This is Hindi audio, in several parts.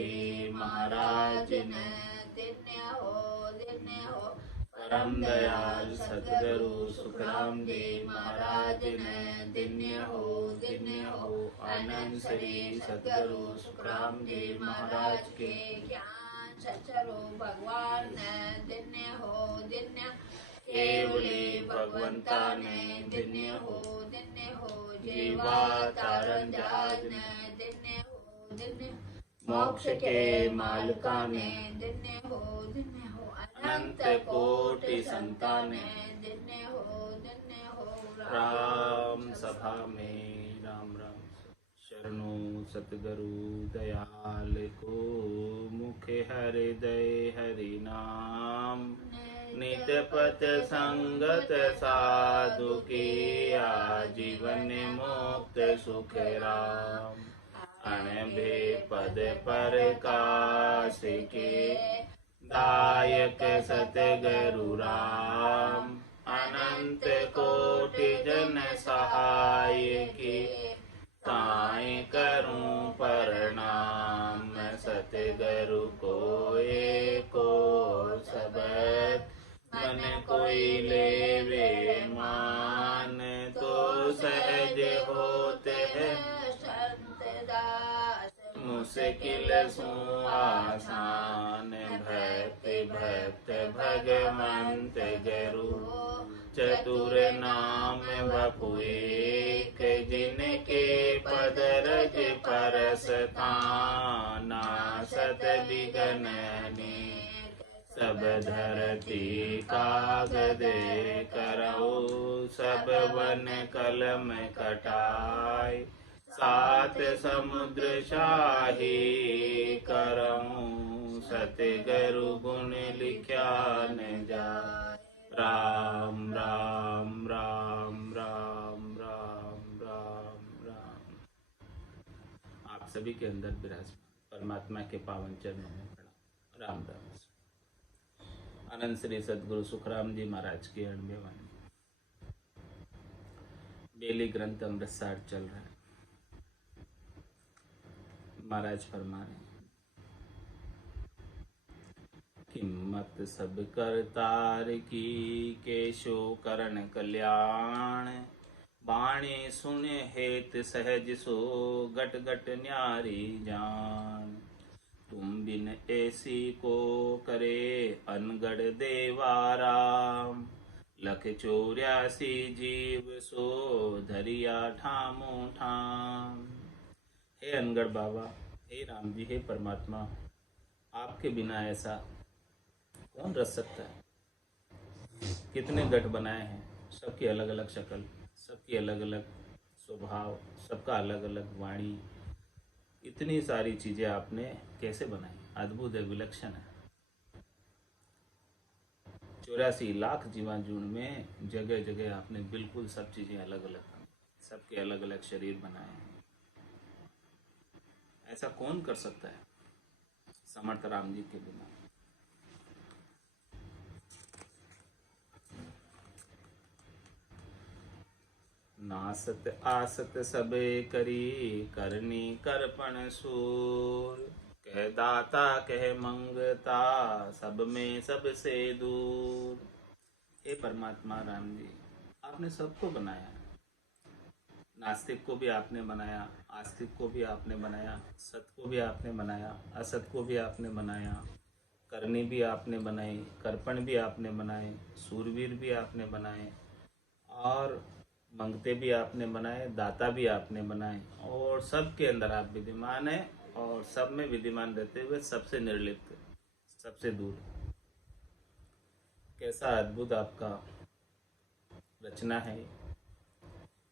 जी महाराज ने दिन्य हो परम दयाल सतगुरु सुखराम जी महाराज ने दिन्य हो आनंद श्री सतगुरु सुखराम जी महाराज के ज्ञान सचरो भगवान ने दिन्य हो केवले भगवंता ने दिन्य हो जीवा तारण जाज ने दिन्य मोक्ष के मालिका ने दिन्य हो अनंत कोटि संताने दिन्य हो राम सभा में राम राम शरणो सतगुरु दयाल को मुख हृदय हरि नाम नित पथ संगत साधु की आजीवन मुक्त सुख राम अणबे पद पर काश के दायक सतगुरु राम अनंत कोटि जन सहाय की ताई करूं प्रणाम सतगुरु को एको सबद मन कोई लेवे मान तो सहज होते हैं मुश्किल सु आसान भक्त भगवंत गुरु चतुर नाम बपु एक जिनके पद रज परसता नासत विगनने सब धरती कागज करौ सब वन कलम कटाय सात समुद्र शाही करऊं सतगुरु गुण लिख्या न जाय राम राम राम राम राम राम राम। आप सभी के अंदर विराजमान परमात्मा के पावन चरणों में प्रणाम। राम राम। आनंद श्री सतगुरु सुखराम जी महाराज की 98 वाणी डेली ग्रंथ अमृतसर चल रहा है। महाराज फरमाने किम्मत सब करतार की केशो करण कल्याण बाणी सुन हेत सहज सो गट गट न्यारी जान तुम बिन ऐसी को करे अनगढ़ देवाराम लख 84 जीव सो धरिया ठामो ठाम। हे अनगढ़ बाबा, हे राम जी, हे परमात्मा, आपके बिना ऐसा कौन रच सकता है। कितने गठ बनाए हैं, सबकी अलग अलग शक्ल, सबकी अलग अलग स्वभाव, सबका अलग अलग वाणी, इतनी सारी चीजें आपने कैसे बनाई। अद्भुत है, विलक्षण है। 84 लाख जीवाणु में जगह जगह आपने बिल्कुल सब चीजें अलग अलग, सबके अलग अलग शरीर बनाए हैं। ऐसा कौन कर सकता है समर्थ राम जी के बिना। नासत आसत सबे करी करनी करपण सूर कह दाता कह मंगता सब में सबसे दूर। हे परमात्मा राम जी, आपने सबको बनाया, नास्तिक को भी आपने बनाया, आस्तिक को भी आपने बनाया, सत को भी आपने बनाया, असत को भी आपने बनाया, करनी भी आपने बनाई, कर्पण भी आपने बनाए, सूरवीर भी आपने बनाए, और मंगते भी आपने बनाए, दाता भी आपने बनाए, और सबके अंदर आप विद्यमान है और सब में विद्यमान रहते हुए सबसे निर्लिप्त, सबसे दूर। कैसा अद्भुत आपका रचना है,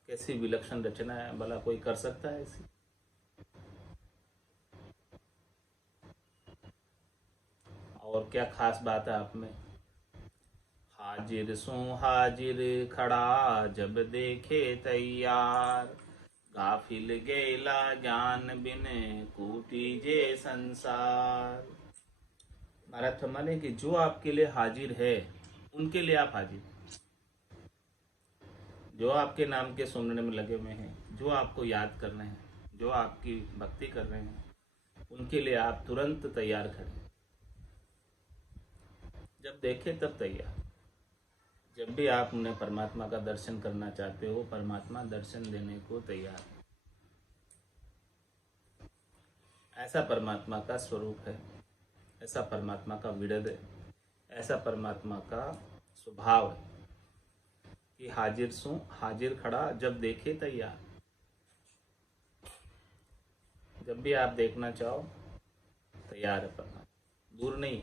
कैसी विलक्षण रचना है। भला कोई कर सकता है ऐसी। और क्या खास बात है आप में। हाजिर सू हाजिर खड़ा जब देखे तैयार गाफिल गेला ज्ञान बिन कूटी जे संसार। महाराज फरमाने कि जो आपके लिए हाजिर है उनके लिए आप हाजिर, जो आपके नाम के सुनने में लगे हुए हैं, जो आपको याद कर रहे हैं, जो आपकी भक्ति कर रहे हैं, उनके लिए आप तुरंत तैयार खड़े, जब देखे तब तैयार। जब भी आप उन्हें परमात्मा का दर्शन करना चाहते हो, परमात्मा दर्शन देने को तैयार है। ऐसा परमात्मा का स्वरूप है, ऐसा परमात्मा का विरद है, ऐसा परमात्मा का स्वभाव है कि हाजिर सू हाजिर खड़ा, जब देखे तैयार। जब भी आप देखना चाहो तैयार है परमात्मा, दूर नहीं।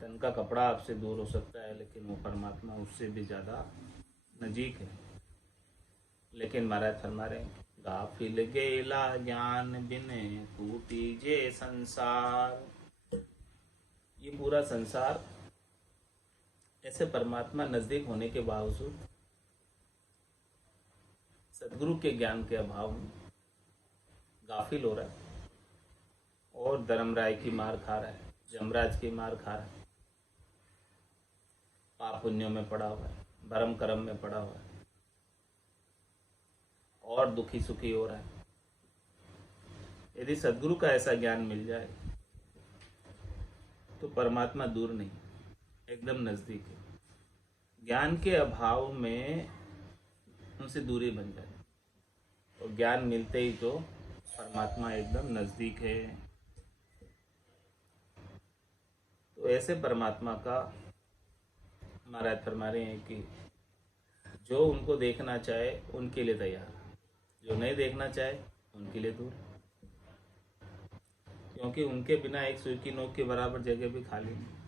तन का कपड़ा आपसे दूर हो सकता है, लेकिन वो परमात्मा उससे भी ज़्यादा नजीक है। लेकिन महाराज फरमा रहे हैं, गाफिल गेला ज्ञान बिन टूटी जे संसार। ये पूरा संसार ऐसे परमात्मा नजदीक होने के बावजूद सदगुरु के ज्ञान के अभाव में गाफिल हो रहा है और धर्मराय की मार खा रहा है, यमराज की मार खा रहा है, पाप पुण्यों में पड़ा हुआ है, भरम कर्म में पड़ा हुआ है और दुखी सुखी हो रहा है। यदि सदगुरु का ऐसा ज्ञान मिल जाए तो परमात्मा दूर नहीं, एकदम नजदीक है। ज्ञान के अभाव में उनसे दूरी बन जाए और ज्ञान मिलते ही तो परमात्मा एकदम नजदीक है। तो ऐसे परमात्मा का महाराज फरमा रहे हैं कि जो उनको देखना चाहे उनके लिए तैयार, जो नहीं देखना चाहे उनके लिए दूर, क्योंकि उनके बिना एक सुई की नोक के बराबर जगह भी खाली नहीं।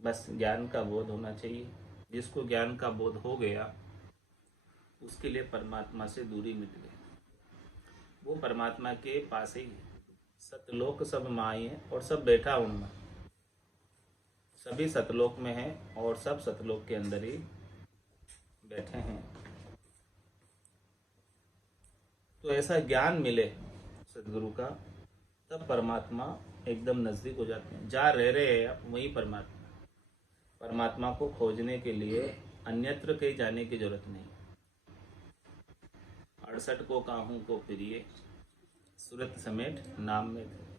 बस ज्ञान का बोध होना चाहिए। जिसको ज्ञान का बोध हो गया उसके लिए परमात्मा से दूरी मिट गई, वो परमात्मा के पास ही। सतलोक सब माई है और सब बैठा उनमें, सभी सतलोक में हैं और सब सतलोक के अंदर ही बैठे हैं। तो ऐसा ज्ञान मिले सदगुरु का, तब परमात्मा एकदम नजदीक हो जाते हैं। जहाँ रह रहे हैं आप वही परमात्मा। परमात्मा को खोजने के लिए अन्यत्र कहीं जाने की जरूरत नहीं। 68 को काहू को फिरिए, सूरत समेट नाम में थे।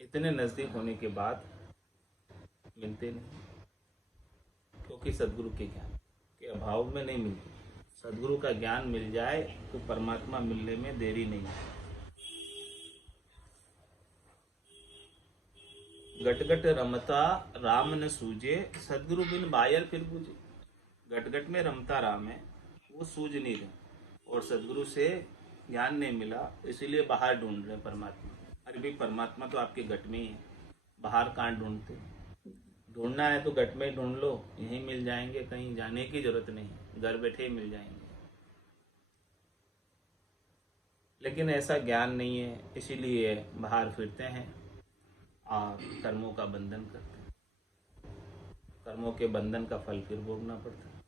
इतने नजदीक होने के बाद मिलते नहीं, क्योंकि सदगुरु के ज्ञान के अभाव में नहीं मिलते। सदगुरु का ज्ञान मिल जाए तो परमात्मा मिलने में देरी नहीं है। गट गट रमता राम न सूझे, सदगुरु बिन बायल फिर बूझे। गट गट में रमता राम है, वो सूझ नहीं रहे और सदगुरु से ज्ञान नहीं मिला, इसीलिए बाहर ढूंढ रहे परमात्मा। अरे भाई, परमात्मा तो आपके गट में ही है, बाहर कहाँ ढूंढते? ढूंढना है तो गट में ही ढूंढ लो, यहीं मिल जाएंगे, कहीं जाने की जरूरत नहीं, घर बैठे ही मिल जाएंगे। लेकिन ऐसा ज्ञान नहीं है, इसीलिए बाहर फिरते हैं और कर्मों का बंधन करते हैं। कर्मों के बंधन का फल फिर भोगना पड़ता है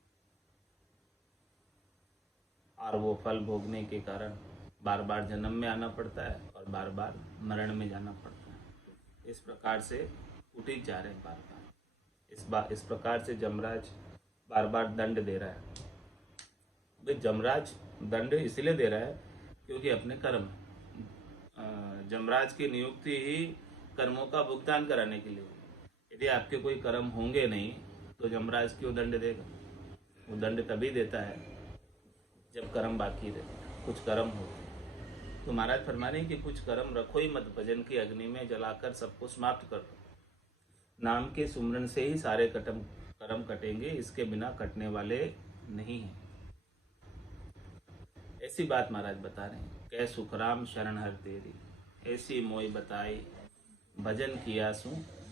और वो फल भोगने के कारण बार बार जन्म में आना पड़ता है और बार बार मरण में जाना पड़ता है। इस प्रकार से उठित जा रहे हैं बार बार। इस प्रकार से यमराज बार बार दंड दे रहा है। भाई, यमराज दंड इसलिए दे रहा है क्योंकि अपने कर्म, यमराज की नियुक्ति ही कर्मों का भुगतान कराने के लिए। यदि आपके कोई कर्म होंगे नहीं तो यमराज क्यों दंड देगा? वो दंड तभी देता है जब कर्म बाकी रहते, कुछ कर्म होते। तो महाराज फरमा रहे हैं कि कुछ कर्म रखो ही मत, भजन की अग्नि में जलाकर सबको समाप्त कर दो। नाम के सुमरन से ही सारे कर्म कटेंगे, इसके बिना कटने वाले नहीं हैं। ऐसी बात महाराज बता रहे हैं। कह सुखराम शरण हर तेरी, ऐसी मोई बताई भजन किया सू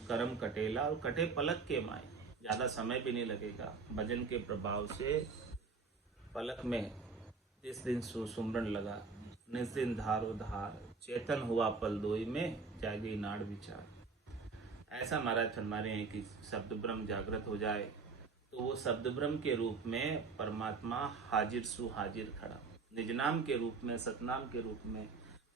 कर्म कटेला, और कटे पलक के माए। ज़्यादा समय भी नहीं लगेगा। भजन के प्रभाव से पलक में जिस दिन सुमरन लगा, निस दिन धारो धार, चेतन हुआ पल दोई में, जागी नाड़ विचार। ऐसा महाराज फरमा रहे हैं कि शब्द ब्रह्म जागृत हो जाए तो वो शब्द ब्रह्म के रूप में परमात्मा हाजिर सु हाजिर खड़ा, निज नाम के रूप में, सतनाम के रूप में,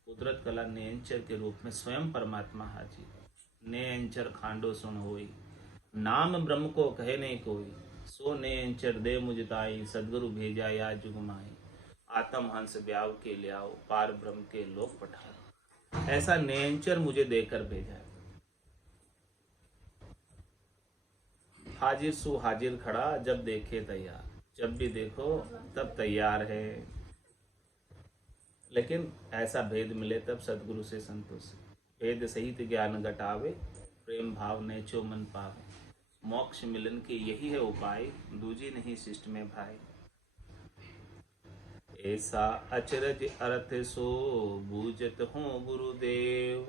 कुदरत कला नेंचर के रूप में स्वयं परमात्मा हाजिर। नेंचर खांडो सुन होई, नाम ब्रह्म को कहे नहीं कोई, सो नेंचर दे मुझताई, सदगुरु भेजा या जुग माई। आत्म हंस ब्याव के ले आओ, पार ब्रह्म के लोक पठाओ। ऐसा नेचर मुझे देकर भेजा है। हाजिर सु हाजिर खड़ा, जब देखे तैयार। जब भी देखो तब तैयार है। लेकिन ऐसा भेद मिले तब सदगुरु से संतोष। भेद सहित ज्ञान घटावे, प्रेम भाव नेचो मन पावे। मोक्ष मिलन के यही है उपाय, दूजी नहीं शिष्ट में भाई। ऐसा अचरज अर्थ सो बूझत हूँ गुरुदेव।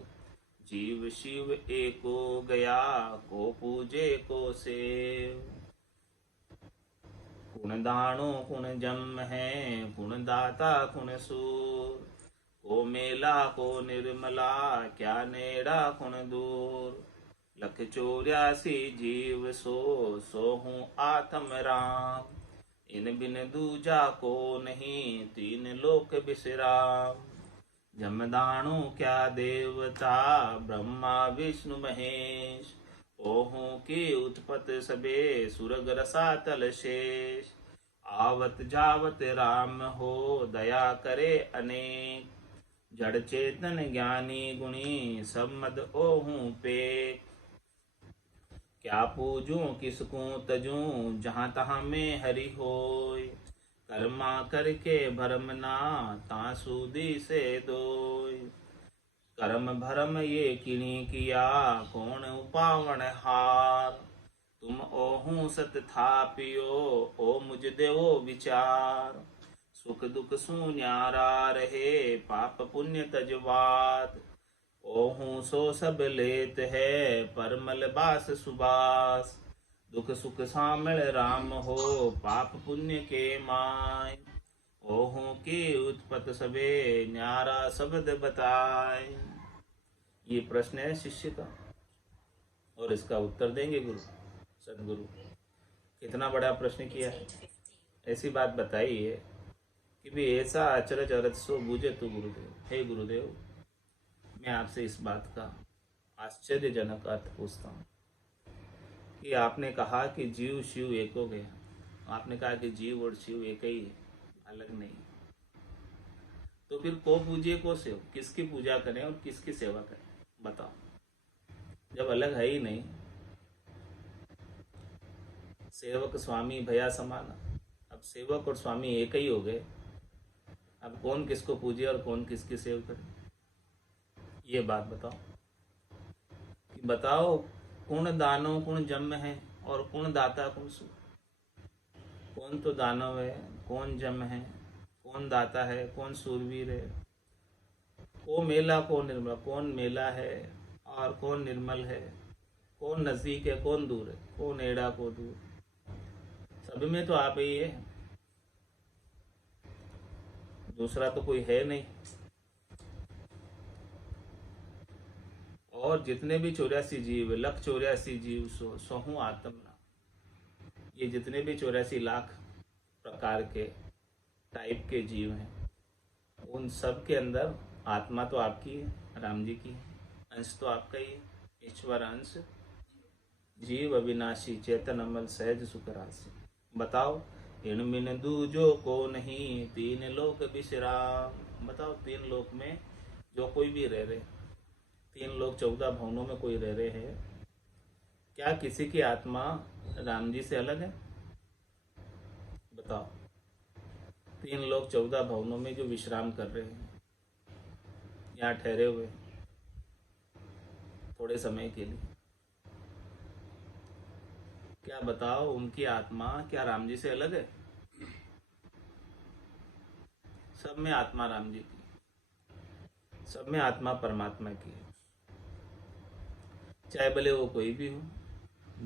जीव शिव एको गया, को पूजे को सेव। कुण दानो कुण जम है, कुण दाता कुण सूर। को मेला को निर्मला, क्या नेड़ा कुण दूर। लख 84 जीव सो, सो हूँ आत्म राम। इन बिन दूजा को नहीं, तीन लोक बिसराम। जमदाणु क्या देवता, ब्रह्मा विष्णु महेश। ओहू की उत्पत सबे, सुरग रसातल शेष। आवत जावत राम हो, दया करे अनेक। जड़ चेतन ज्ञानी गुणी, सब मद ओहू पे। क्या पूजूं किसको तजूं, जहाँ तहाँ में हरि होय। कर्मा करके भरम ना, तासूदी से दोय। कर्म भरम ये किणी किया, कौन उपावण हार। तुम ओहू सत था पियो, ओ मुझ देवो विचार। सुख दुख सु न्यारा रहे, पाप पुण्य तजवात। ओहू सो सब लेत है, परमल बास सुबास। दुख सुख सामल राम हो, पाप पुण्य के माय। ओहू की उत्पत सबे, न्यारा शब्द बताए। ये प्रश्न है शिष्य का, और इसका उत्तर देंगे गुरु सदगुरु। कितना बड़ा प्रश्न किया है। ऐसी बात बताई है कि भी ऐसा अचरज अरज सो बूझे तू गुरुदेव। हे गुरुदेव, मैं आपसे इस बात का आश्चर्यजनक अर्थ पूछता हूँ कि आपने कहा कि जीव शिव एक हो गया। आपने कहा कि जीव और शिव एक ही है, अलग नहीं। तो फिर को पूजे को सेव, किसकी पूजा करें और किसकी सेवा करें, बताओ। जब अलग है ही नहीं। सेवक स्वामी भया समाना। अब सेवक और स्वामी एक ही हो गए। अब कौन किसको पूजे और कौन किसकी सेव करे, ये बात बताओ। कि बताओ कौन दानव कौन जम है, और कौन दाता कौन सु। कौन तो दानव है, कौन जम है, कौन दाता है, कौन सूरवीर है। को मेला कौन निर्मल, कौन मेला है और कौन निर्मल है। कौन नजदीक है कौन दूर है, कौन एड़ा को दूर। सब में तो आप ही है, दूसरा तो कोई है नहीं। और जितने भी 84 जीव, लख 84 जीव सो, सोहू आत्म नाम। ये जितने भी 84 लाख प्रकार के टाइप के जीव हैं, उन सब के अंदर आत्मा तो आपकी है, राम जी की है। अंश तो आपका ही है, ईश्वर अंश। जीव अविनाशी, चेतन अमल, सहज सुख राशि। बताओ इनमिन दूजो को नहीं, तीन लोक विश्राम। बताओ तीन लोक में जो कोई भी रह रहे, तीन लोग 14 भवनों में कोई रह रहे हैं, क्या किसी की आत्मा राम जी से अलग है? बताओ। तीन लोग 14 भवनों में जो विश्राम कर रहे हैं, यहाँ ठहरे हुए थोड़े समय के लिए, क्या बताओ उनकी आत्मा क्या राम जी से अलग है? सब में आत्मा राम जी की, सब में आत्मा परमात्मा की है, चाहे भले वो कोई भी हो।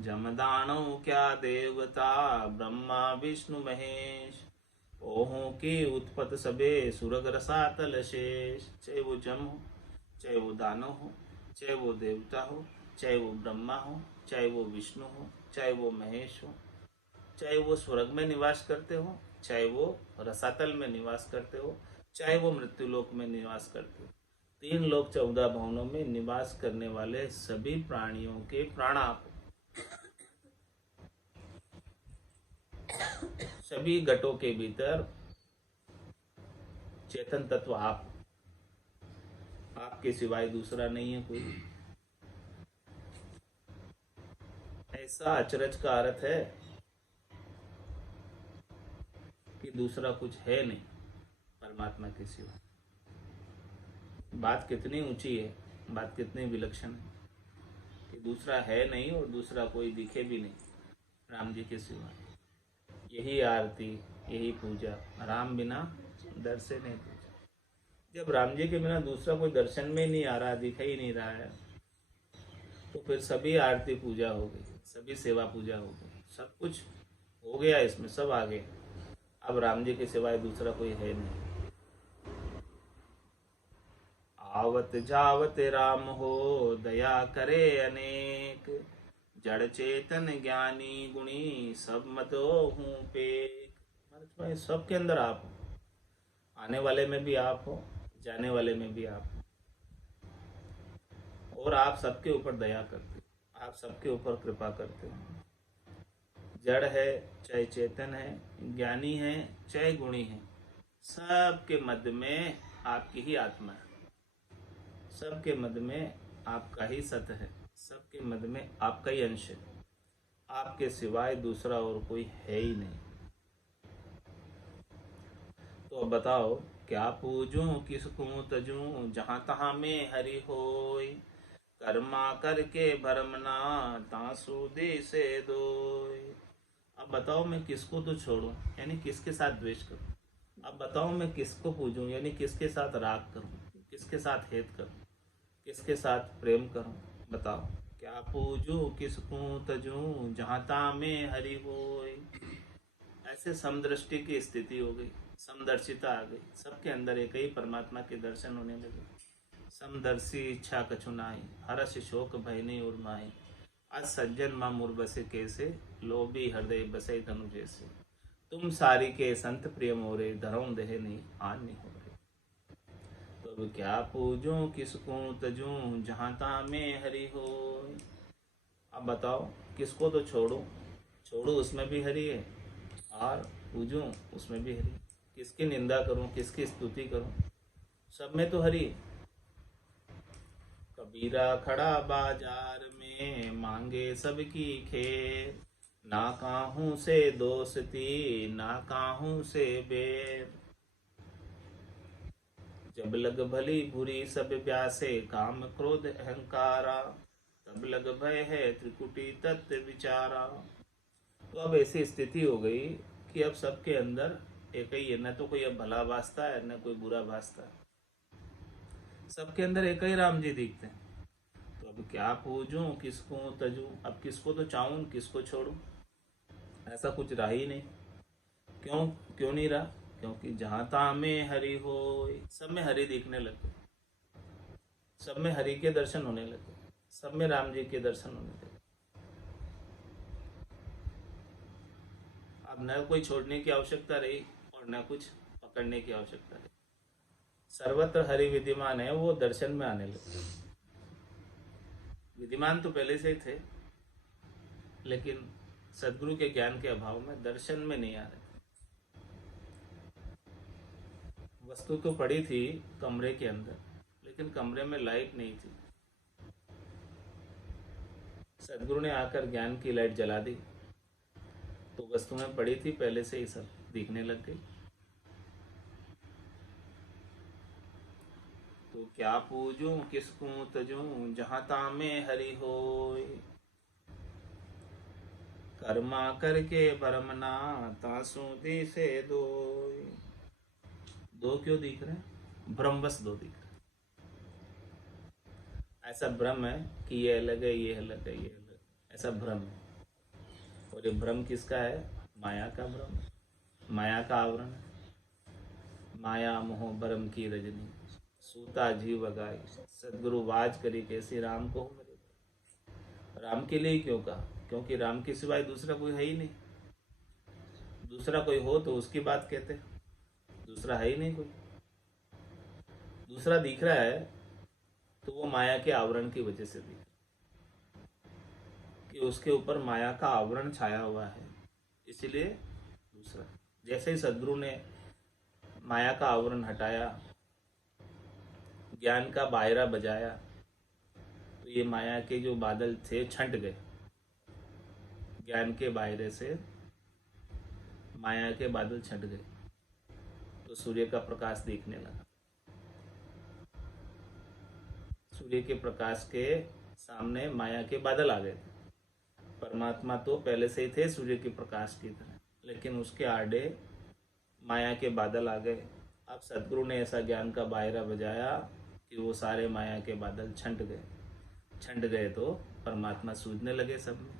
जमदानो क्या देवता, ब्रह्मा विष्णु महेश। ओहों की उत्पत सबे, सुरग रसातल शेष। चाहे वो जम हो, चाहे वो दानव हो, चाहे वो देवता हो, चाहे वो ब्रह्मा हो, चाहे वो विष्णु हो, चाहे वो महेश हो, चाहे वो स्वर्ग में निवास करते हो, चाहे वो रसातल में निवास करते हो, चाहे वो मृत्युलोक में निवास करते हो। तीन लोक 14 भवनों में निवास करने वाले सभी प्राणियों के प्राणाप, सभी घटों के भीतर चेतन तत्व आप, आपके सिवाय दूसरा नहीं है कोई। ऐसा अचरज का अर्थ है कि दूसरा कुछ है नहीं परमात्मा के सिवा। बात कितनी ऊंची है, बात कितनी विलक्षण है कि दूसरा है नहीं और दूसरा कोई दिखे भी नहीं राम जी के सिवा। यही आरती, यही पूजा, राम बिना दर्शन नहीं पूजा। जब राम जी के बिना दूसरा कोई दर्शन में ही नहीं आ रहा, दिख ही नहीं रहा है, तो फिर सभी आरती पूजा हो गई, सभी सेवा पूजा हो गई, सब कुछ हो गया, इसमें सब आ गए। अब राम जी के सिवाय दूसरा कोई है नहीं। आवत जावत राम हो, दया करे अनेक, जड़ चेतन ज्ञानी गुणी, सब मतो हूँ पेक। मतलब सबके अंदर आप हो, आने वाले में भी आप हो, जाने वाले में भी आप हो, और आप सबके ऊपर दया करते हो, आप सबके ऊपर कृपा करते हो। जड़ है चाहे चेतन है, ज्ञानी है चाहे गुणी है, सबके मध्य में आपकी ही आत्मा है, सबके मध्य में आपका ही सत है, सबके मध्य में आपका ही अंश है। आपके सिवाय दूसरा और कोई है ही नहीं। तो अब बताओ, क्या पूजूं किसको तजूं, जहां तहां में हरि होय, कर्मा करके भरमना, तासु दे से दोय। अब बताओ मैं किसको तो छोड़ूं, यानी किसके साथ द्वेष करूं। अब बताओ मैं किसको पूजूं, यानी किसके साथ राग करूं, किसके साथ हेत करूं, किसके साथ प्रेम करूं। बताओ, क्या पूजूं किसको तजूं, जहां ता में हरि होय। ऐसे समदृष्टि की स्थिति हो गई, समदर्शिता आ गई, सबके अंदर एक ही परमात्मा के दर्शन होने लगे। समदर्शी इच्छा कछु नाई, हर्ष शोक भय नहीं उर्माई, आज सज्जन माँ मुर बसे कैसे, लोभी हृदय बसे धनु जैसे, तुम सारी के संत प्रिय मोरे, धरऊं देह नहीं आन नहीं हो रहे। तो क्या पूजूं किसको तजूं, जहां ता में हरि हो। अब बताओ किसको तो छोड़ूं, छोड़ूं उसमें भी हरि है, और पूजूं उसमें भी हरि। किसकी निंदा करूं, किसकी स्तुति करूं, सब में तो हरि। कबीरा खड़ा बाजार में, मांगे सबकी खेर, ना काहूं से दोस्ती, ना काहूं से बेर। जब लग भली बुरी सब ब्यासे, काम क्रोध अहंकारा, तब लग भय है त्रिकुटी तत्व विचारा। तो अब ऐसी स्थिति हो गई कि अब सबके अंदर एक ही है, न तो कोई अब भला भासता है न कोई बुरा भासता है, सबके अंदर एक ही राम जी दिखते हैं। तो अब क्या पूजूं किसको तजूं, अब किसको तो चाहूं किसको छोड़ूं, ऐसा कुछ रहा ही नहीं। क्यों क्यों नहीं रहा, क्योंकि जहां तहां में हरि हो, सब में हरि दिखने लगे, सब में हरि के दर्शन होने लगे, सब में राम जी के दर्शन होने लगे। अब न कोई छोड़ने की आवश्यकता रही और न कुछ पकड़ने की आवश्यकता रही, सर्वत्र हरि विद्यमान है, वो दर्शन में आने लगे। विद्यमान तो पहले से ही थे, लेकिन सदगुरु के ज्ञान के अभाव में दर्शन में नहीं आ रहे। वस्तु तो पड़ी थी कमरे के अंदर, लेकिन कमरे में लाइट नहीं थी। सदगुरु ने आकर ज्ञान की लाइट जला दी, तो वस्तुएं पड़ी थी पहले से ही सब दिखने लग गई। तो क्या पूजूं किसको तजूं, जहां ता में हरि होय, कर्मा करके भरमना, तासु दे से दोय। दो क्यों दिख रहे हैं, भ्रमवश दो दिख रहे हैं। ऐसा भ्रम है कि ये अलग है, ये अलग है, ये अलग है, ऐसा भ्रम है। और ये भ्रम किसका है, माया का भ्रम, माया का आवरण है। माया मोह भरम की रजनी, सूता जीव गाय, सदगुरु वाज करी कैसे राम को मेरे। राम के लिए क्यों कहा, क्योंकि राम के सिवाय दूसरा कोई है ही नहीं। दूसरा कोई हो तो उसकी बात कहते, दूसरा है ही नहीं कोई। दूसरा दिख रहा है तो वो माया के आवरण की वजह से दिख रहा है, कि उसके ऊपर माया का आवरण छाया हुआ है, इसलिए दूसरा। जैसे ही सदगुरु ने माया का आवरण हटाया, ज्ञान का बायरा बजाया, तो ये माया के जो बादल थे छंट गए। ज्ञान के बायरे से माया के बादल छंट गए, तो सूर्य का प्रकाश दिखने लगा। सूर्य के प्रकाश के सामने माया के बादल आ गए थे। परमात्मा तो पहले से ही थे सूर्य के प्रकाश की तरह, लेकिन उसके आड़े माया के बादल आ गए। अब सदगुरु ने ऐसा ज्ञान का बायरा बजाया कि वो सारे माया के बादल छंट गए। छंट गए तो परमात्मा सूझने लगे सब में।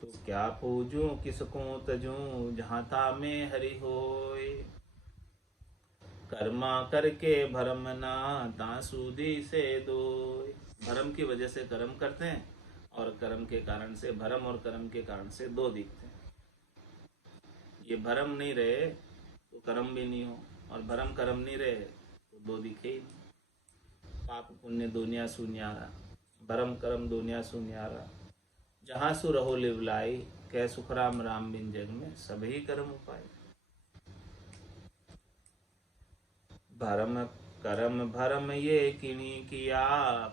तो क्या पूजूं किसको तजूं, जहाँ था में हरि होय। कर्मा करके भरम ना, तासूदी से दोय। भरम की वजह से कर्म करते हैं, और कर्म के कारण से भरम, और कर्म के कारण से दो दिखते हैं। ये भरम नहीं रहे तो कर्म भी नहीं हो, और भरम कर्म नहीं रहे तो दो दिखे ही नहीं। पाप पुण्य दुनिया सुन्यारा, भरम कर्म दुनिया सुन्यारा। जहाँ सु रहो लिवलाई, कह सुख राम राम बिन जग में सभी कर्म उपाय। भरम करम भरम ये किनी किया,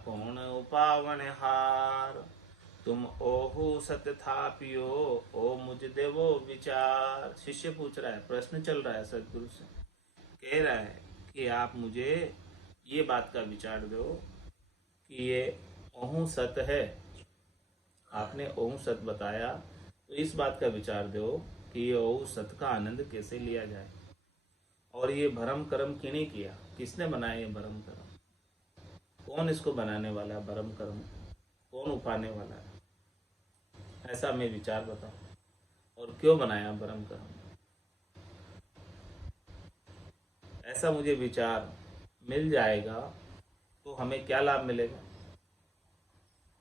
कौन उपावन हार। तुम ओहु सत था पियो, ओ मुझ देवो विचार। शिष्य पूछ रहा है, प्रश्न चल रहा है सदगुरु से, कह रहा है कि आप मुझे ये बात का विचार दो कि ये ओहु सत है। आपने ओहु सत बताया, तो इस बात का विचार दो कि ये ओहु सत का आनंद कैसे लिया जाए। और ये भरम कर्म किने किया, किसने बनाया ये भरम कर्म? कौन इसको बनाने वाला है? भरम कर्म कौन उपाने वाला है? ऐसा हमें विचार बताओ। और क्यों बनाया भरम कर्म? ऐसा मुझे विचार मिल जाएगा तो हमें क्या लाभ मिलेगा?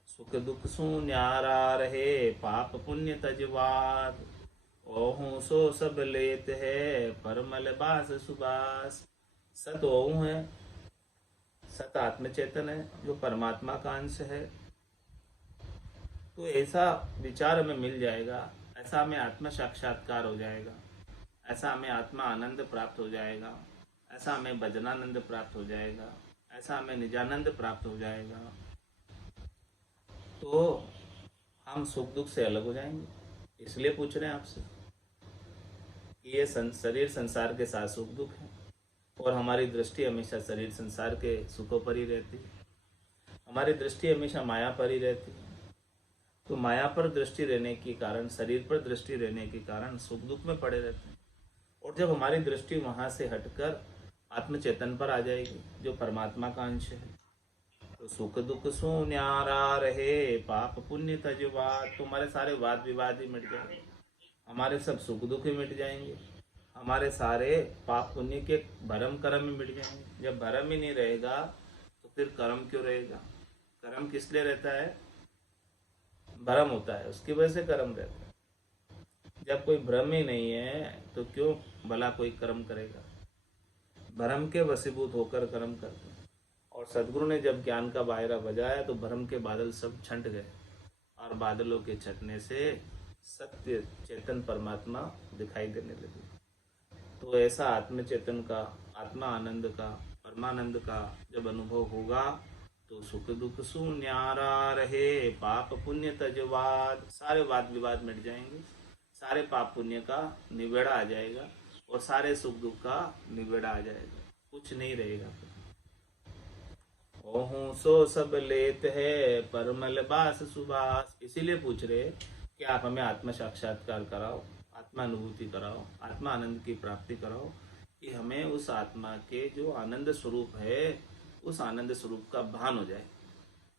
सुख दुख सु न्यारा रहे, पाप पुण्य तजवाद। ओहू सो सब लेत है, परमल बास सुबास। सत ओहू है, सत आत्म चेतन है जो परमात्मा का अंश है। तो ऐसा विचार हमें मिल जाएगा, ऐसा हमें आत्म साक्षात्कार हो जाएगा, ऐसा हमें आत्मा आनंद प्राप्त हो जाएगा, ऐसा हमें भजनानंद प्राप्त हो जाएगा, ऐसा हमें निजानंद प्राप्त हो जाएगा। तो हम सुख दुख से अलग हो जाएंगे। इसलिए पूछ रहे हैं आपसे कि ये शरीर संसार के साथ सुख दुख है, और हमारी दृष्टि हमेशा शरीर संसार के सुखों पर ही रहती है, हमारी दृष्टि हमेशा माया पर ही रहती है। तो माया पर दृष्टि रहने के कारण, शरीर पर दृष्टि रहने के कारण सुख दुख में पड़े रहते हैं। और जब हमारी दृष्टि वहाँ से हटकर आत्मचेतन पर आ जाएगी जो परमात्मा का अंश है, तो सुख दुख सु न्यारा रहे, पाप पुण्य तजवाद। तुम्हारे सारे वाद विवाद ही मिट जाएंगे, हमारे सब सुख दुख ही मिट जाएंगे, हमारे सारे पाप पुण्य के भरम कर्म ही मिट जाएंगे। जब भरम ही नहीं रहेगा तो फिर कर्म क्यों रहेगा? कर्म किस लिए रहता है? भ्रम होता है, उसकी वजह से कर्म रहता है। जब कोई भ्रम ही नहीं है तो क्यों भला कोई कर्म करेगा? भ्रम के वशीभूत होकर कर्म करते हैं। और सदगुरु ने जब ज्ञान का बायरा बजाया तो भ्रम के बादल सब छंट गए, और बादलों के छटने से सत्य चेतन परमात्मा दिखाई देने लगे। तो ऐसा आत्मचेतन का, आत्मा आनंद का, परमानंद का जब अनुभव होगा तो सुख दुख सु न्यारा रहे, पाप पुण्य तजवाद। सारे वाद विवाद मिट जाएंगे, सारे पाप पुण्य का निबेड़ा आ जाएगा, और सारे सुख दुख का निबेड़ा आ जाएगा, कुछ नहीं रहेगा। ओहू सो सब लेत है, परमल बास सुबास। इसीलिए पूछ रहे कि आप हमें आत्म साक्षात्कार कराओ, आत्मा अनुभूति कराओ, आत्मा आनंद की प्राप्ति कराओ, कि हमें उस आत्मा के जो आनंद स्वरूप है, उस आनंद स्वरूप का भान हो जाए।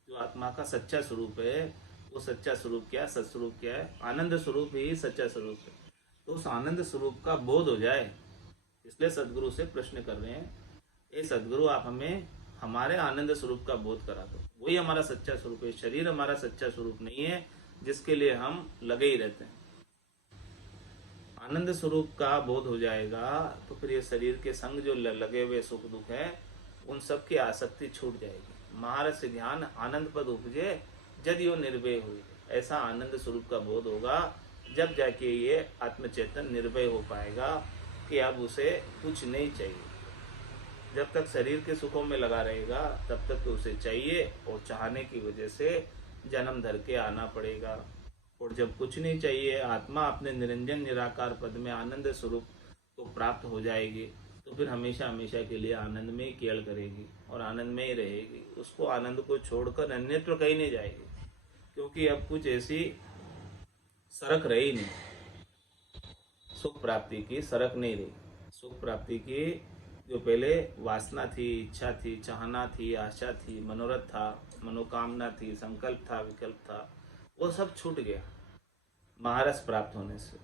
जो आत्मा का सच्चा स्वरूप है, वो सच्चा स्वरूप क्या है? सत्स्वरूप क्या है? आनंद स्वरूप ही सच्चा स्वरूप है। तो उस आनंद स्वरूप का बोध हो जाए, इसलिए सदगुरु से प्रश्न कर रहे हैं, ये सदगुरु आप हमें हमारे आनंद स्वरूप का बोध करा दो। वही हमारा सच्चा स्वरूप है। शरीर हमारा सच्चा स्वरूप नहीं है जिसके लिए हम लगे ही रहते हैं। आनंद स्वरूप का बोध हो जाएगा तो फिर ये शरीर के संग जो लगे हुए सुख दुख है, उन सब की आसक्ति छूट जाएगी। महारस ज्ञान आनंद पद उपजे, जदियो निर्भय हुई। ऐसा आनंद स्वरूप का बोध होगा जब जाके ये आत्मचेतन निर्भय हो पाएगा, कि अब उसे कुछ नहीं चाहिए। जब तक शरीर के सुखों में लगा रहेगा तब तक तो उसे चाहिए, और चाहने की वजह से जन्म धर के आना पड़ेगा। और जब कुछ नहीं चाहिए, आत्मा अपने निरंजन निराकार पद में आनंद स्वरूप को प्राप्त हो जाएगी, तो फिर हमेशा हमेशा के लिए आनंद में ही केवल करेगी और आनंद में ही रहेगी। उसको आनंद को छोड़कर अन्यत्र कहीं नहीं जाएगी, क्योंकि अब कुछ ऐसी सड़क रही नहीं, सुख प्राप्ति की सड़क नहीं रही। सुख प्राप्ति की जो पहले वासना थी, इच्छा थी, चाहना थी, आशा थी, मनोरथ था, मनोकामना थी, संकल्प था, विकल्प था, वो सब छूट गया महारस प्राप्त होने से।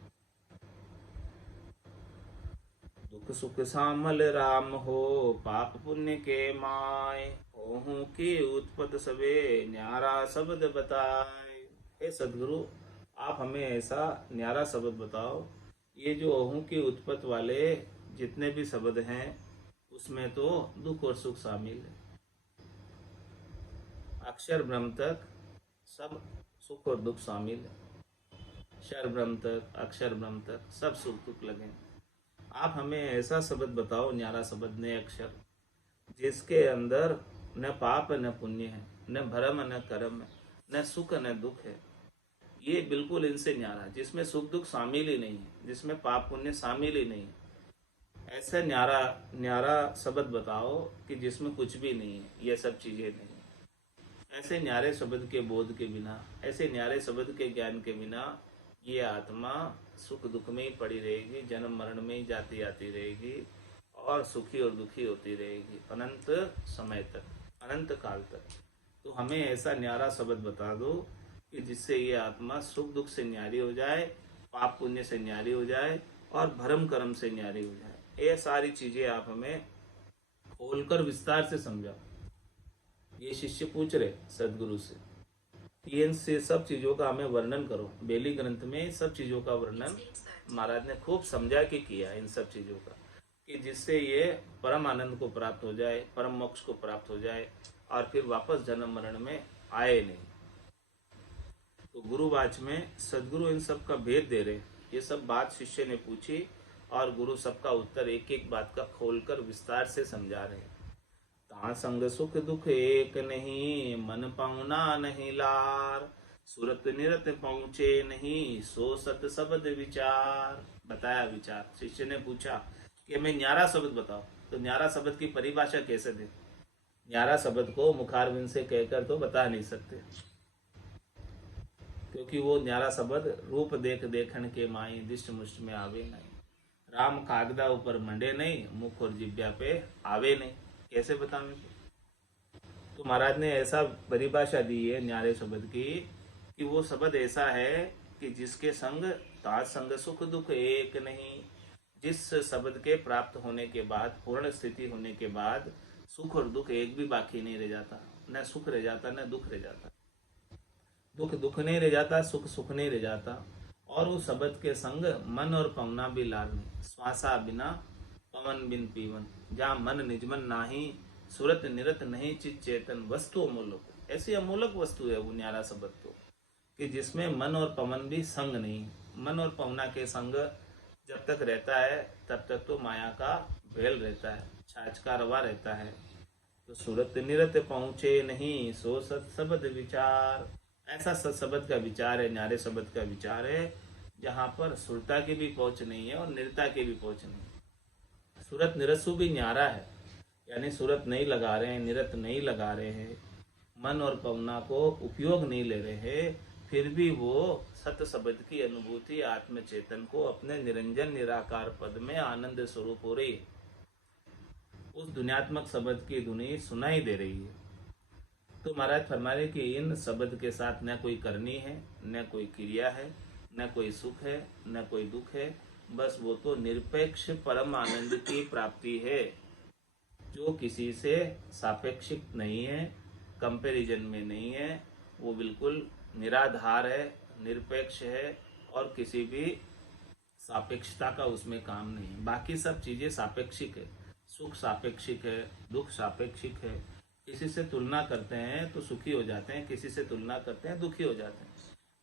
दुख सुख सामल राम हो, पाप पुण्य के माय, ओहू की उत्पत सबे न्यारा शब्द बताए। हे सदगुरु, आप हमें ऐसा न्यारा शब्द बताओ। ये जो ओहू की उत्पत्ति वाले जितने भी शब्द हैं उसमें तो दुख और सुख शामिल है। अक्षर ब्रह्म तक सब सुख और दुख शामिल है। क्षर ब्रह्म तक, अक्षर ब्रह्म तक सब सुख दुख लगे। आप हमें ऐसा शब्द बताओ, न्यारा शब्द, न अक्षर, जिसके अंदर न पाप न पुण्य है, न भरम न कर्म है, न सुख न दुख है। ये बिल्कुल इनसे न्यारा, जिसमें सुख दुख शामिल ही नहीं है, जिसमें पाप पुण्य शामिल ही नहीं है। ऐसा न्यारा न्यारा शब्द बताओ कि जिसमें कुछ भी नहीं है, ये सब चीजें नहीं। ऐसे न्यारे शब्द के बोध के बिना, ऐसे न्यारे शब्द के ज्ञान के बिना ये आत्मा सुख दुख में ही पड़ी रहेगी, जन्म मरण में ही जाती आती रहेगी और सुखी और दुखी होती रहेगी अनंत समय तक, अनंत काल तक। तो हमें ऐसा न्यारा शब्द बता दो कि जिससे ये आत्मा सुख दुख से न्यारी हो जाए, पाप पुण्य से न्यारी हो जाए और भरम कर्म से न्यारी हो जाए। ये सारी चीजें आप हमें खोलकर विस्तार से समझाओ। ये शिष्य पूछ रहे सदगुरु से, इन से सब चीजों का हमें वर्णन करो। बेली ग्रंथ में सब चीजों का वर्णन महाराज ने खूब समझा के किया, इन सब चीजों का, कि जिससे ये परम आनंद को प्राप्त हो जाए, परम मोक्ष को प्राप्त हो जाए और फिर वापस जन्म मरण में आए नहीं। तो गुरुवाच में सदगुरु इन सब का भेद दे रहे। ये सब बात शिष्य ने पूछी और गुरु सबका उत्तर एक एक बात का खोलकर विस्तार से समझा रहे। ता संग सुख दुख एक नहीं, मन पाउना नहीं लार, सुरत निरत पहुँचे नहीं, सो सत शब्द विचार। बताया विचार। शिष्य ने पूछा कि हमें न्यारा शब्द बताओ, तो न्यारा शब्द की परिभाषा कैसे दे। न्यारा शब्द को मुखारविंद से कहकर तो बता नहीं सकते, क्योंकि वो न्यारा शब्द रूप देख देखन के माई, दिष्ट मुष्ट में आवे नहीं। राम कागदा ऊपर मंडे नहीं, मुख और जिब्या पे आवे नहीं। कैसे बताऊं? तो महाराज ने ऐसा परिभाषा दी है न्यारे शब्द की कि वो शब्द ऐसा है कि जिसके संग ताज संग सुख दुख एक नहीं। जिस शब्द के प्राप्त होने के बाद, पूर्ण स्थिति होने के बाद सुख और दुख एक भी बाकी नहीं रह जाता। न सुख रह जाता, न दुख रह जाता। दुख दुख नहीं रह जाता, सुख सुख नहीं रह जाता। और उस शब्द के संग मन और पवना भी लार नहीं। श्वासा बिना पवन बिन पीवन, जहाँ मन निजमन नाही, सुरत निरत नहीं चित चेतन, वस्तु अमूलक। ऐसी अमूलक वस्तु है वो न्यारा शब्द तो, कि जिसमें मन और पवन भी संग नहीं। मन और पवना के संग जब तक रहता है तब तक तो माया का भेल रहता है, छाछ का रवा रहता है। तो सुरत निरत पहुँचे नहीं, सो सत शब्द विचार। ऐसा सत शब्द का विचार है, न्यारे शब्द का विचार है, जहाँ पर सुरता की भी पहुँच नहीं है और निरता की भी पहुँच नहीं। सुरत निरसु भी न्यारा है, यानी सुरत नहीं लगा रहे हैं, निरत नहीं लगा रहे हैं, मन और पवना को उपयोग नहीं ले रहे हैं, फिर भी वो सत शब्द की अनुभूति आत्म चेतन को अपने निरंजन निराकार पद में आनंद स्वरूप हो रही है। उस दुनियात्मक शब्द की धुनी सुनाई दे रही है। तो महाराज फरमा रहे कि इन शब्द के साथ न कोई करनी है, न कोई क्रिया है, न कोई सुख है, न कोई दुख है। बस वो तो निरपेक्ष परम आनंद की प्राप्ति है, जो किसी से सापेक्षिक नहीं है, कंपैरिजन में नहीं है। वो बिल्कुल निराधार है, निरपेक्ष है और किसी भी सापेक्षता का उसमें काम नहीं। बाकी सब चीजें सापेक्षिक है। सुख सापेक्षिक है, दुख सापेक्षिक है। किसी से तुलना करते हैं तो सुखी हो जाते हैं, किसी से तुलना करते हैं दुखी हो जाते हैं।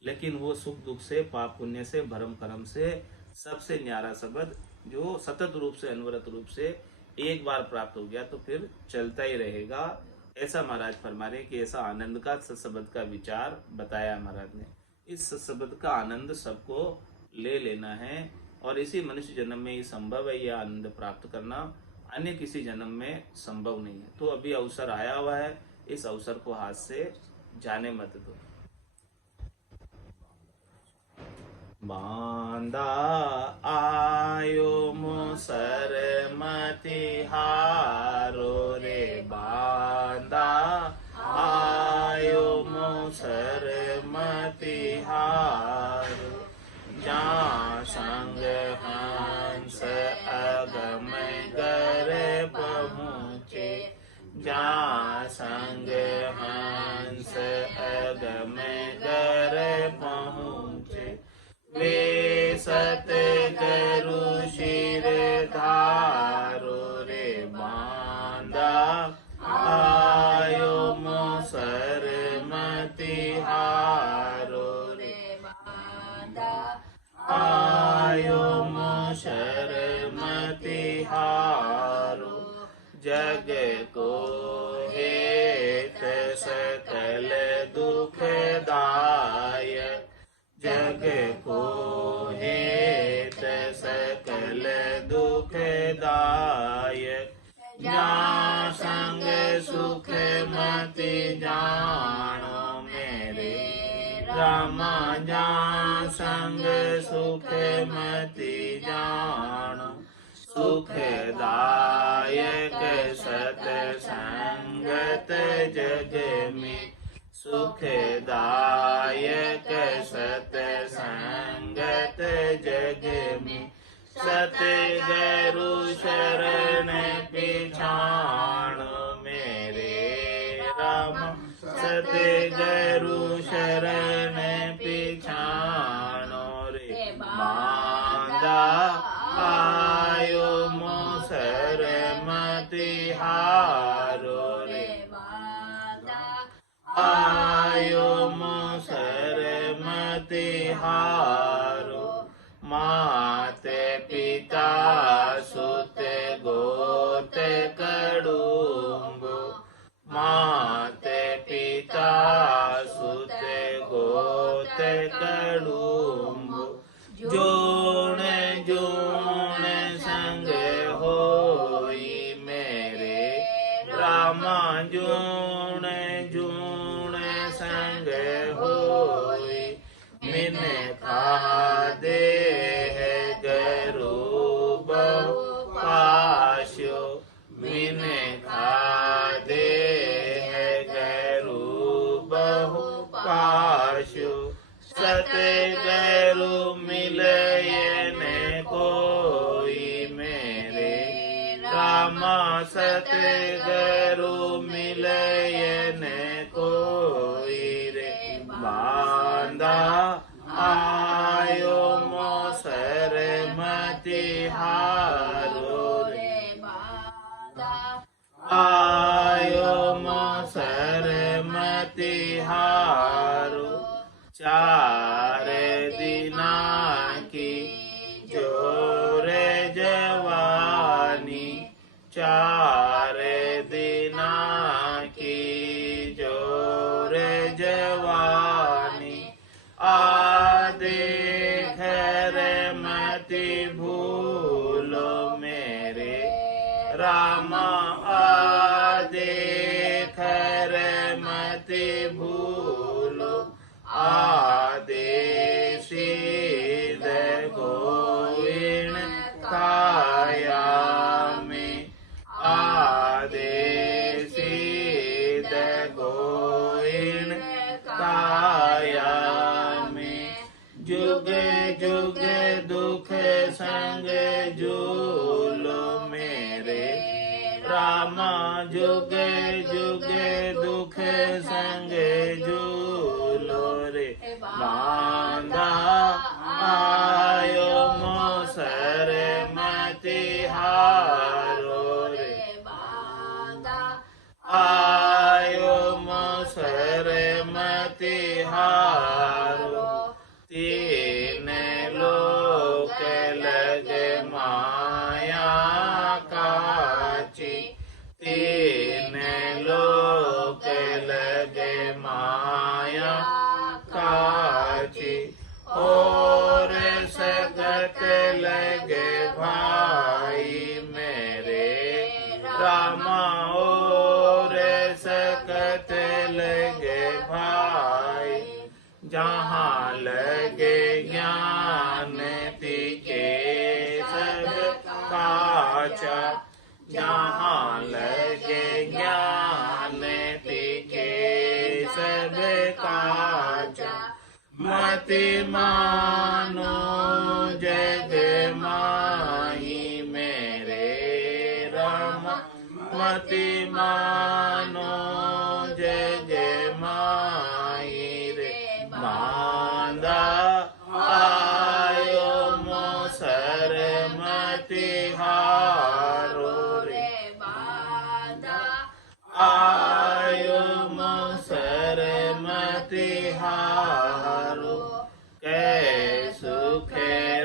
लेकिन वो सुख दुख से, पाप पुण्य से, भरम कर्म से सबसे न्यारा शब्द जो सतत रूप से, अनवरत रूप से एक बार प्राप्त हो गया तो फिर चलता ही रहेगा। ऐसा महाराज फरमा रहे कि ऐसा आनंद का सत्संबंध का विचार बताया महाराज ने। इस सत्संबंध का आनंद सबको ले लेना है और इसी मनुष्य जन्म में ही संभव है यह आनंद प्राप्त करना, अन्य किसी जन्म में संभव नहीं है। तो अभी अवसर आया हुआ है, इस अवसर को हाथ से जाने मत दो। बांधा आयो मुसर मति हारो रे, बांधा आयो मुसर मति हारो, जा संग हंस अगम गर पहुँचे, जा संग हंस अगम गर पहुँचे, वे सत करु शिर धारो रे, बांधा आयो मुसर मति हारो रे, बांधा आयो मुसर मति हारो, जग को हेत सकल दुखदायक, जग को हेत सकल दुखदायक, जा संग सुख मति जानो मेरे रामा, जा संग सुख मति जानो, सुखदायक सतसंगत जग में, सुखदायक सतसंगत जग में, सतगुरु शरण पिछाणो मेरे राम, सतगुरु शरण पिछाणो रे, बांधा आयो मुसर मति हारो रे, आयो मुसर मति हारो, माते पिता सुत गोत कड़ूंगो, माते पिता सुत गोत कड़ूंगो, जोण जोण संग होई मेरे रामा, जोण जोण संग होई, मिन खादे है गरु बहु पाशो, मिन खादे है गरु बहु पाशो, सतगुरु मिलयन कोई मेरे रामा, सतगुरु मिलयन कोई रे, बांधा आयो मुसर मति हारो रे, बांधा आयो मुसर मति हारो, चार दिना की जोर जवानी, चार दिना की जोर जवानी, आदे घर मति भूलो मेरे रामा, आदे घर मति भूलो, आदेशी गोविण काया में, आदेशी गोविण काया में, जुग जुग दुख संग झूलो मेरे रामा, जुग जुग दुख संग झूलो रे, बांधा आयो मुसर मति हारो रे, बांधा आयो मुसर मति हारो, तीन लोक लग मा जहाँ लगे ज्ञान तीखे सब काचा, जहाँ लगे ज्ञान तीखे सब काचा। मति मानो जग माही मेरे राम, मति मानो जग माही रे मांदा। आयो मोसर मति हारो रे बांधा, आयो मोसर मति हारो। कै सुख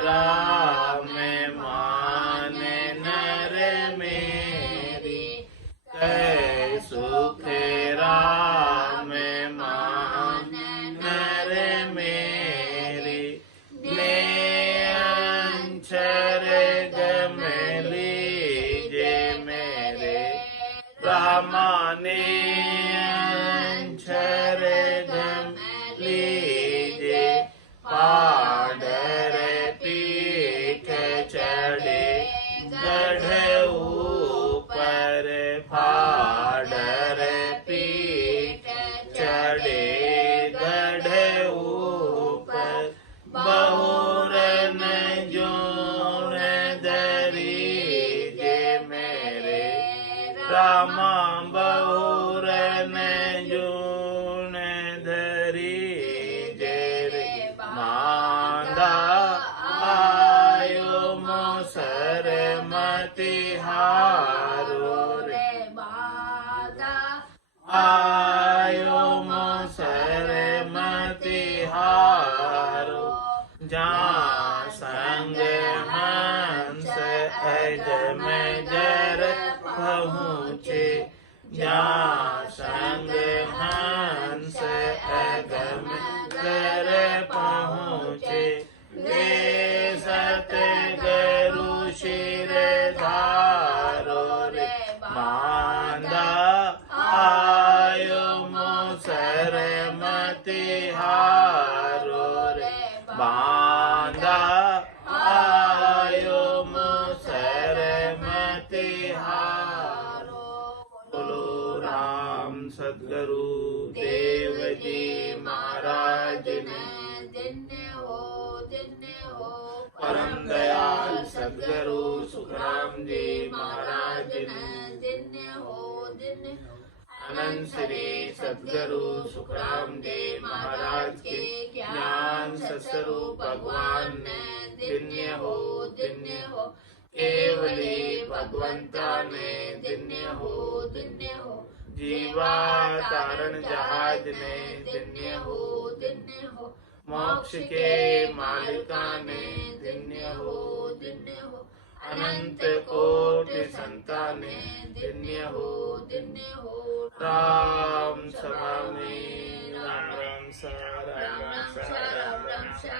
राम मान नर मेरी, कै सुख राम मान नर मेरी। ले अंचर गम लीजे मेरे रामा ने अंचर गम लीजे। पाडर पीठ चढ़े गढ़ ऊपर, पाडर पीठ चढ़े गढ़ ऊपर। बहुरन जोन दरीजे मेरे रामा, बहुरन जोन दरीजे रे मांदा। आयो मोसर मति हारो रे बांधा, आयो मोसर मति हारो। जहाँ संग हंस अजम जर पहुँचे, जहाँ संग हंस अगम जर पहुँचे। वे सतगुरु शिर धारो रे मांदा। आयो मोसर मति हारो रे बांधा, आयो मोसर मति हारो। बोलो राम सद्गुरु देव जी महाराज ने, धन्य हो, धन्य हो। परम दयाल सद्गुरु सुखराम जी महाराज ने, धन्य हो, धन्य हो। अनंत श्री सद्गुरु सुखराम जी महाराज के ज्ञान सत्स्वरूप भगवान ने, धन्य हो, धन्य हो। केवली भगवंता ने, धन्य हो, धन्य हो। जीवा तारण जहाज ने, धन्य हो, धन्य हो। मोक्ष के मालिका ने, धन्य हो, धन्य हो। अनंत कोटि संताने, धन्य हो, धन्य हो। राम स्वामी राम राम सा, राम राम सा, राम राम सा।